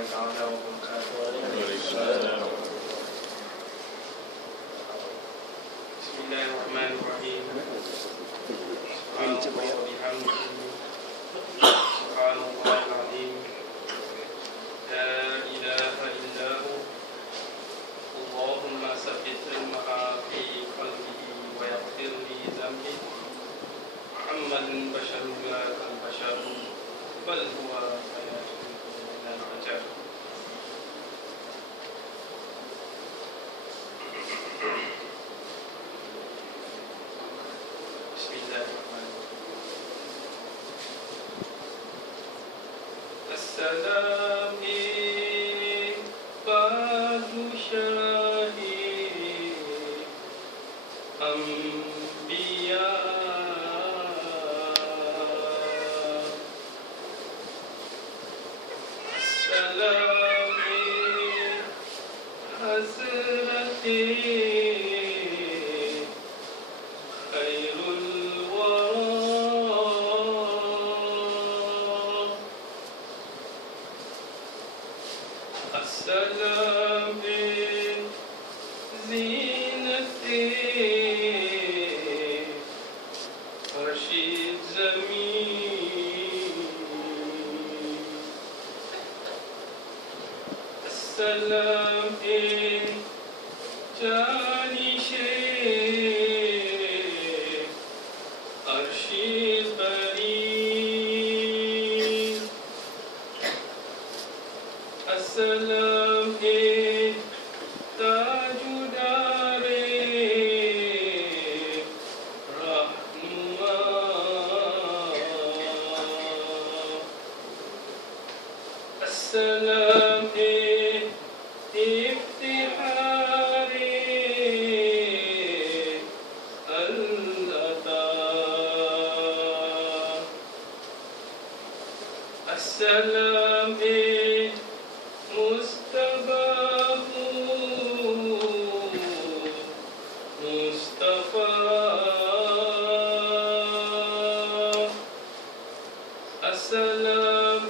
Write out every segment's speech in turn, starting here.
تعالى وبركاته. بسم الله الرحمن الرحيم. سبحان الله وبحمده سبحان الله العظيم لا إله إلا هو. اللهم ثبت المها في قلبه ويغفر لي ذنبي. محمد بشر لا كالبشر بل هو حياة من البشر. بسم الله الرحمن الرحيم. السلام Khawjah Shah Anbiya Salam Hazrati Khairul Wara. Assalam Zinati Rashid Zameen. Assalam Jani Sheikh Arshid Bari. Assalam Tajudare Rahmah. Assalam Iftihari Al-Ata. Assalam Mustabahu Mustafa. Assalam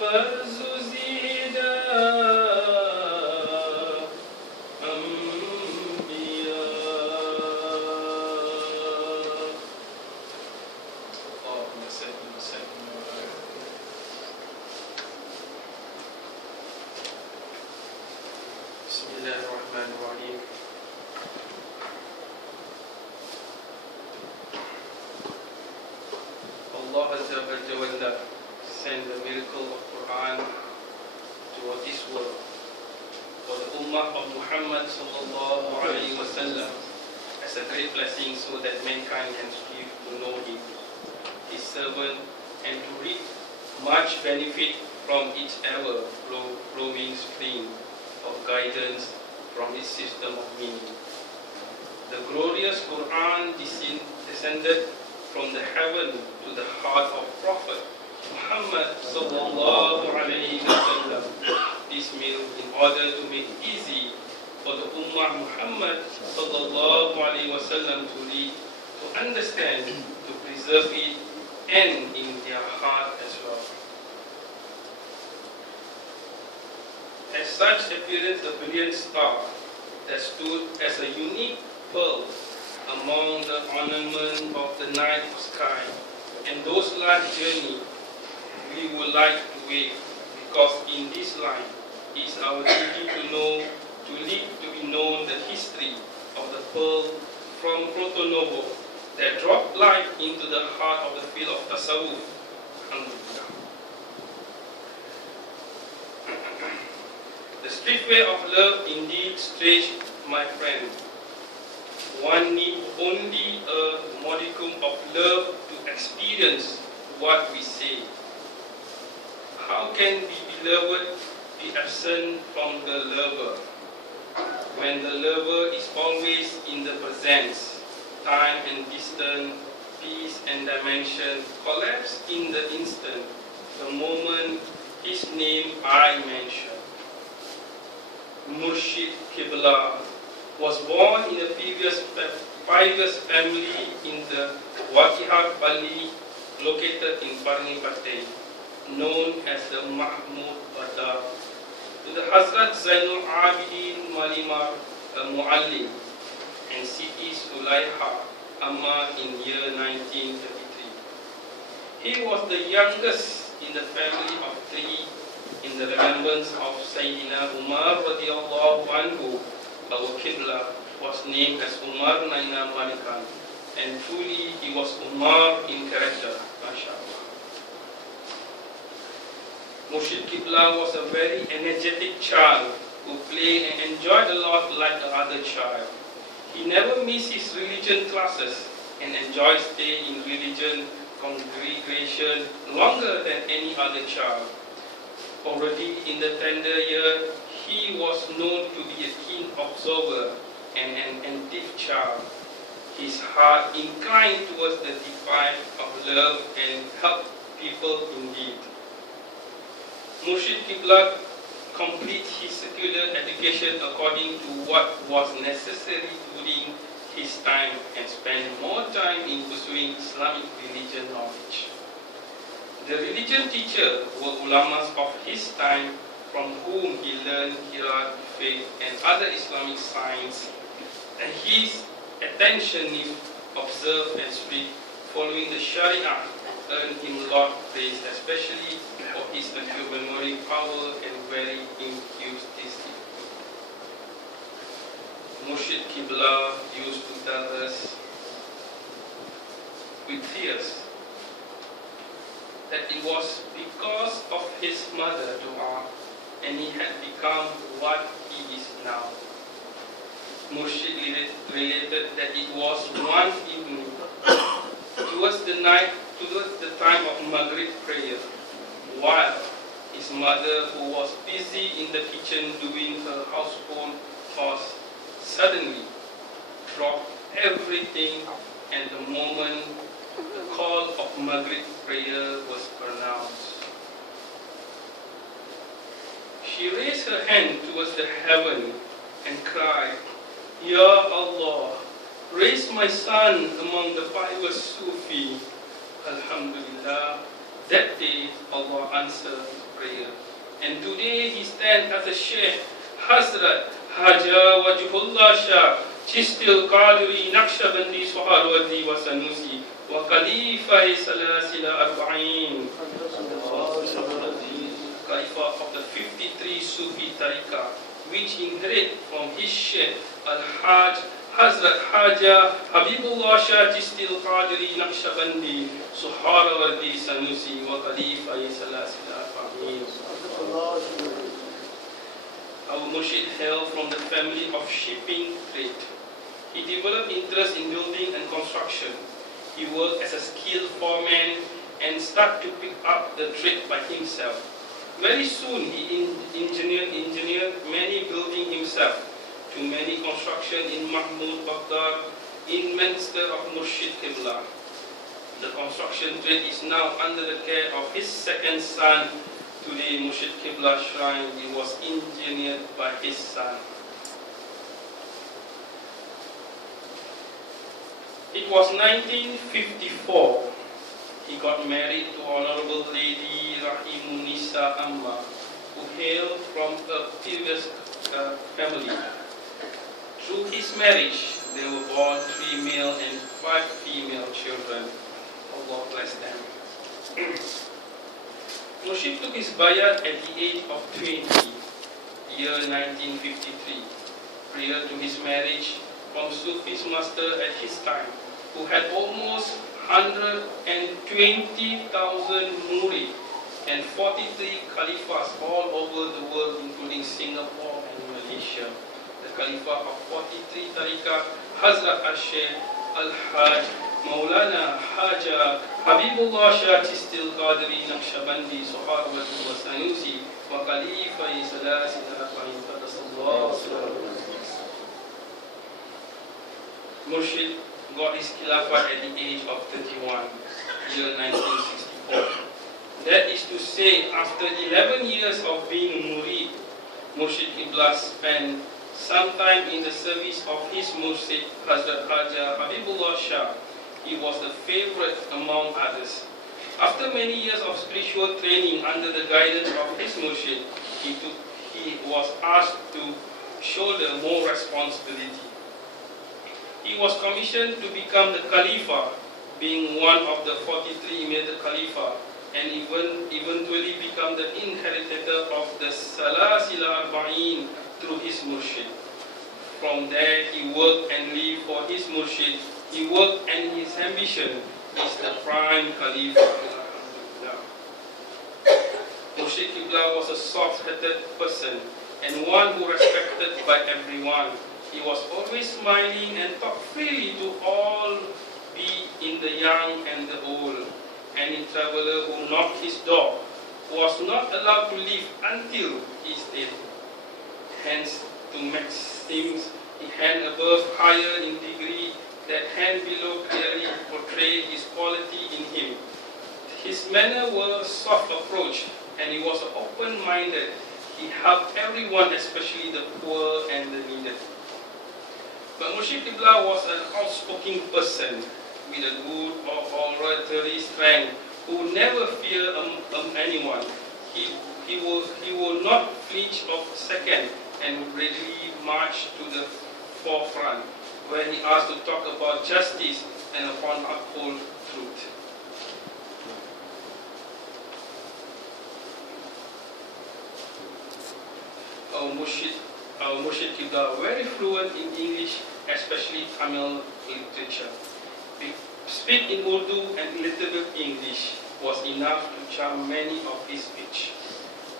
Barzuzida Anbiya. Allahumma salli wa sallim wa barik. Bismillahirrahmanirrahim. Allah Azza wa Jalla sent the miracle of Quran to this world for the Ummah of Muhammad sallallahu alaihi wasallam as a great blessing, so that mankind can strive to know Him, His servant, and to reap much benefit from each ever flowing stream of guidance from its system of meaning. The glorious Quran descended from the heaven to the heart of Prophet Muhammad sallallahu alaihi wasallam. This meal in order to make it easy for the Ummah Muhammad sallallahu alaihi wasallam to read, to understand, to preserve it, and in their heart as well. As such appearance, a brilliant star that stood as a unique pearl among the ornament of the night sky, and those light journey we would like to wake, because in this life is our duty to know, to live, to be known the history of the pearl from Proto-Novo that dropped light into the heart of the field of Tasawwuf. Alhamdulillah. The strict way of love indeed stretched, my friend. One need only a modicum of love to experience what we say. How can the beloved be absent from the lover, when the lover is always in the presence? Time and distance, peace and dimension collapse in the instant, the moment his name I mention. Murshid Qibla was born in a previous family in the Waqihat Bali, located in Parnipate. known as the Mahmud Badar, to the Hazrat Zainul Abidin Malimar Muallim and Siti Sulaiha Amma in year 1933. He was the youngest in the family of three in the remembrance of Sayyidina Umar radiallahu anhu. Our Qibla was named as Umar Naina Malikan, and truly he was Umar in character, mashallah. Murshid Qibla was a very energetic child who played and enjoyed a lot like the other child. He never missed his religion classes and enjoyed staying in religion congregation longer than any other child. Already in the tender year, he was known to be a keen observer and an attentive child. His heart inclined towards the divine of love and help people indeed. Murshid Qibla completed his secular education according to what was necessary during his time and spent more time in pursuing Islamic religion knowledge. The religion teachers were ulamas of his time from whom he learned Qiraat, faith and other Islamic science, and his attention if observed and speak following the Sharia earned him a lot of praise, especially for his acute memory power and very enthusiastic. Murshid Qibla used to tell us with tears that it was because of his mother dua and he had become what he is now. Murshid related that it was one evening towards the time of Maghrib prayer, while his mother, who was busy in the kitchen doing her household chores, suddenly dropped everything, and the moment the call of Maghrib prayer was pronounced, she raised her hand towards the heaven and cried, Ya Allah, raise my son among the pious Sufi. Alhamdulillah, that day Allah answered prayer. And today he stands as a Sheikh Hazrat Khawjah Wajhullah Shah, Chistil Qadiri Naqshbandi Suharwadi wa Sanusi wa Khalifa Salasila Arba'in, Khalifa of the 53 Sufi Tariqah, which inherit from his Sheikh Al-Hajj Hazrat Khawjah Habibullah Shah Chistil Qadiri Naqshbandi Suharwadi Sanusi wa Khalifa Salasila Arba'in. Our Murshid hailed from the family of shipping trade. He developed interest in building and construction. He worked as a skilled foreman and started to pick up the trade by himself. Very soon he engineered many buildings himself, to many construction in Mahmud Baghdad, in Minister of Murshid Qibla. The construction trade is now under the care of his second son. Today, Murshid Qibla Shrine was engineered by his son. It was 1954. He got married to Honorable Lady Rahimunisa Amma, who hailed from a previous family. Through his marriage, they were born 3 male and 5 female children. Allah bless them. Murshid took his bayat at the age of 20, year 1953, prior to his marriage from Sufi's master at his time, who had almost 120,000 murid and 43 caliphs all over the world, including Singapore and Malaysia. The Caliph of 43 Tariqah, Hazrat Al-Sheikh Al-Hajj Maulana Khawjah Habibullah Shah Chistil Qadiri Naqshbandi Suharwadi wa Sanusi wa Khalifa Salasila Arba'in. Murshid got his Khilafah at the age of 31, year 1964. That is to say, after 11 years of being Murid, Murshid Qibla spent some time in the service of his Murshid Hazrat Khawjah Habibullah Shah. He was a favorite among others. After many years of spiritual training under the guidance of his murshid, he was asked to shoulder more responsibility. He was commissioned to become the Khalifa, being one of the 43 immediate Khalifa, and eventually become the inheritor of the Salasila Arba'in through his murshid. From there, he worked and lived for his murshid. He worked, and his ambition is the prime Khalifa. Murshid Qibla was a soft-hearted person and one who respected by everyone. He was always smiling and talked freely to all, be in the young and the old. Any traveler who knocked his door was not allowed to leave until he is dead. Hence, to maxims, the hand above higher in degree, that hand below clearly portrayed his quality in him. His manner was soft approach, and he was open-minded. He helped everyone, especially the poor and the needy. But Murshid Qibla was an outspoken person with a good oratory strength, who never feared anyone. He will not flinch of a second and would readily march to the forefront when he asked to talk about justice and upon uphold truth. Our Murshid Qibla, very fluent in English, especially Tamil literature. Speak in Urdu and little bit English was enough to charm many of his speech.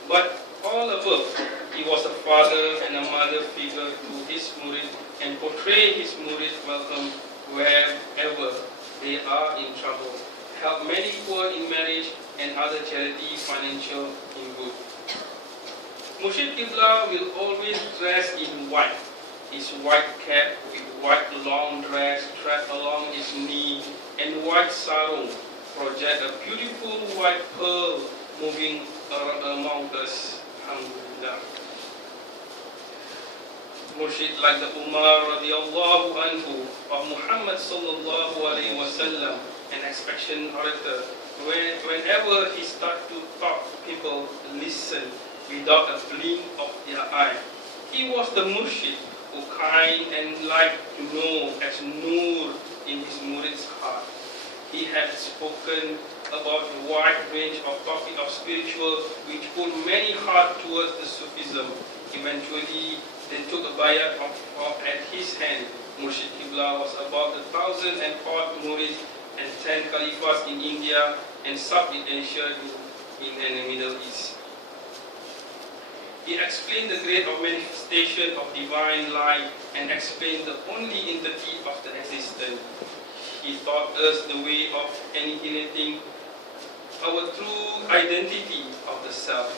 But all above, he was a father and a mother figure to his murid and portrayed his murid welcome wherever they are in trouble, help many poor in marriage and other charity financial in good. Murshid Qibla will always dress in white. His white cap with white long dress strapped along his knee and white sarung project a beautiful white pearl moving among us. Alhamdulillah. Murshid like the Umar radiallahu anhu of Muhammad sallallahu alayhi wasallam, an expression orator. Whenever he started to talk, people listen without a blink of their eye. He was the murshid who kind and liked to know as Noor in his murid's heart. He had spoken about a wide range of topics of spiritual which pulled many hearts towards the Sufism. Eventually, they took a bayat at his hand. Murshid Qibla was about 1,000 and odd murids and 10 caliphs in India and Southeast Asia in the Middle East. He explained the grade of manifestation of divine light and explained the only entity of the existence. He taught us the way of annihilating our true identity of the self.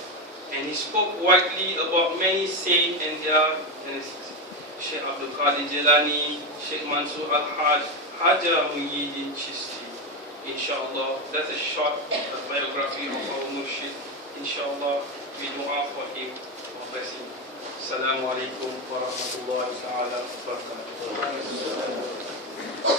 And he spoke widely about many saints and their genesis. Sheikh Abdul Qadir Jilani, Sheikh Mansur Al-Hajj, Khawjah Muhyiddin Chishti. Inshallah, that's a short biography of our Murshid. Inshallah, we dua for him. Blessing. Assalamu alaikum wa rahmatullahi wa barakatuh.